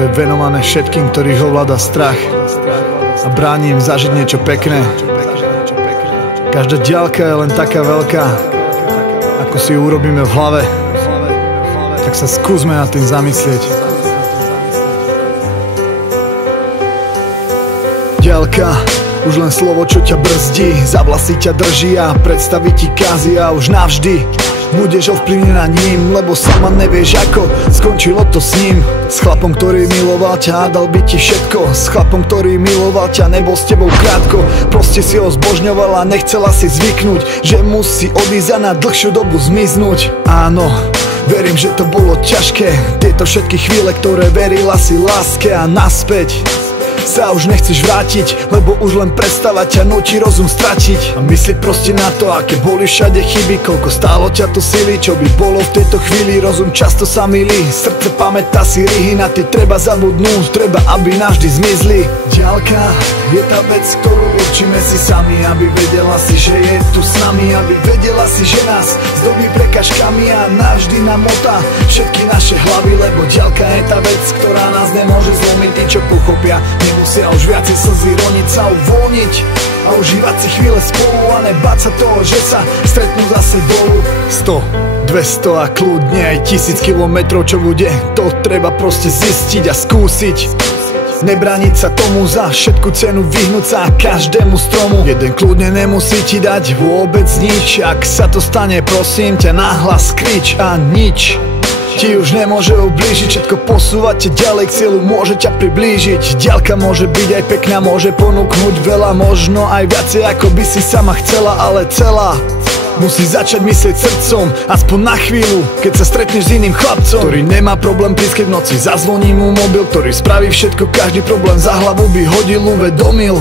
Toto je venované všetkým, ktorých ovláda strach a bráni im zažiť niečo pekné. Každá diaľka je len taká veľká, ako si ju urobíme v hlave. Tak sa skúsme nad tým zamyslieť. Diaľka, už len slovo, čo ťa brzdí, za vlasy ťa drží a predstaví ti kázy a už navždy budeš ovplyvnená ním, lebo sama nevieš ako skončilo to s ním. S chlapom, ktorý miloval ťa a dal by ti všetko. S chlapom, ktorý miloval ťa, nebol s tebou krátko. Proste si ho zbožňovala, nechcela si zvyknúť, že musí odísť a na dlhšiu dobu zmiznúť. Áno, verím, že to bolo ťažké, tieto všetky chvíle, ktoré verila si láske, a naspäť sa už nechceš vrátiť, lebo už len predstava ťa nutí rozum stratiť. A myslieť proste na to, aké boli všade chyby, koľko stálo ťa to sily, čo by bolo v tejto chvíli. Rozum často sa milí, srdce pamätá si ryhy, na tie treba zabudnúť, treba, aby navždy zmizli. Diaľka je tá vec, ktorú určíme si sami, aby vedela si, že je tu s nami, aby vedela si, že nás zdobí prekažkami a navždy namotá všetky naše hlavy, lebo diaľka je tá vec, ktorá nás nemôže zlomiť. Tí, čo pochopia, nemusia už viacej slzy roniť, sa uvoľniť a užívať si chvíle spolu a nebáť sa toho, že sa stretnú zase dolu. 100, 200 a kľudne aj 1000 kilometrov, čo bude, to treba proste zistiť a skúsiť. Nebrániť sa tomu, za všetku cenu vyhnúť sa každému stromu. Jeden kľudne nemusí ti dať vôbec nič, ak sa to stane, prosím ťa, nahlas krič a nič ti už nemôže ublížiť, všetko posúvať ťa ďalej, k cieľu môže ťa priblížiť. Diaľka môže byť aj pekná, môže ponúknuť veľa, možno aj viacej ako by si sama chcela, ale celá musí začať myslieť srdcom, aspoň na chvíľu, keď sa stretneš s iným chlapcom, ktorý nemá problém prísť, keď v noci zazvoní mu mobil, ktorý spraví všetko, každý problém za hlavu by hodil, uvedomil,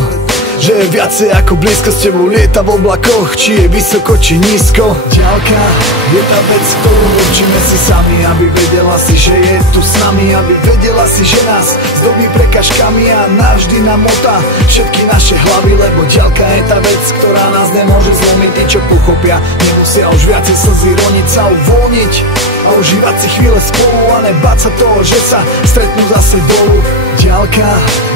že je viacej ako blízko, s tebou lieta v oblakoch, či je vysoko, či nízko. Diaľka je tá vec, ktorú určíme si sami, aby vedela si, že je tu s nami, aby vedela si, že nás zdobí prekažkami a navždy namotá všetky naše hlavy, lebo diaľka je tá vec, ktorá nás nemôže zlomiť. Tí, čo pochopia, nemusia už viacej slzy roniť, sa uvoľniť a užívať si chvíle spolu a nebáť sa toho, že sa stretnú zase dolu. Diaľka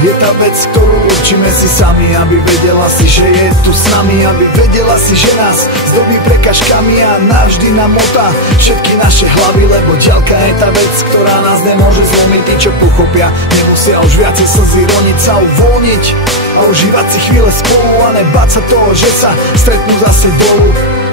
je tá vec, ktorú určíme si sami, aby vedela si, že je tu s nami, aby vedela si, že nás zdobí prekažkami a navždy namotá všetky naše hlavy, lebo diaľka je tá vec, ktorá nás nemôže zlomiť. Tí, čo pochopia, nemusia už viacej slzy roniť, sa uvoľniť a užívať si chvíle spolu a nebáť sa toho, že sa stretnú zase dolu.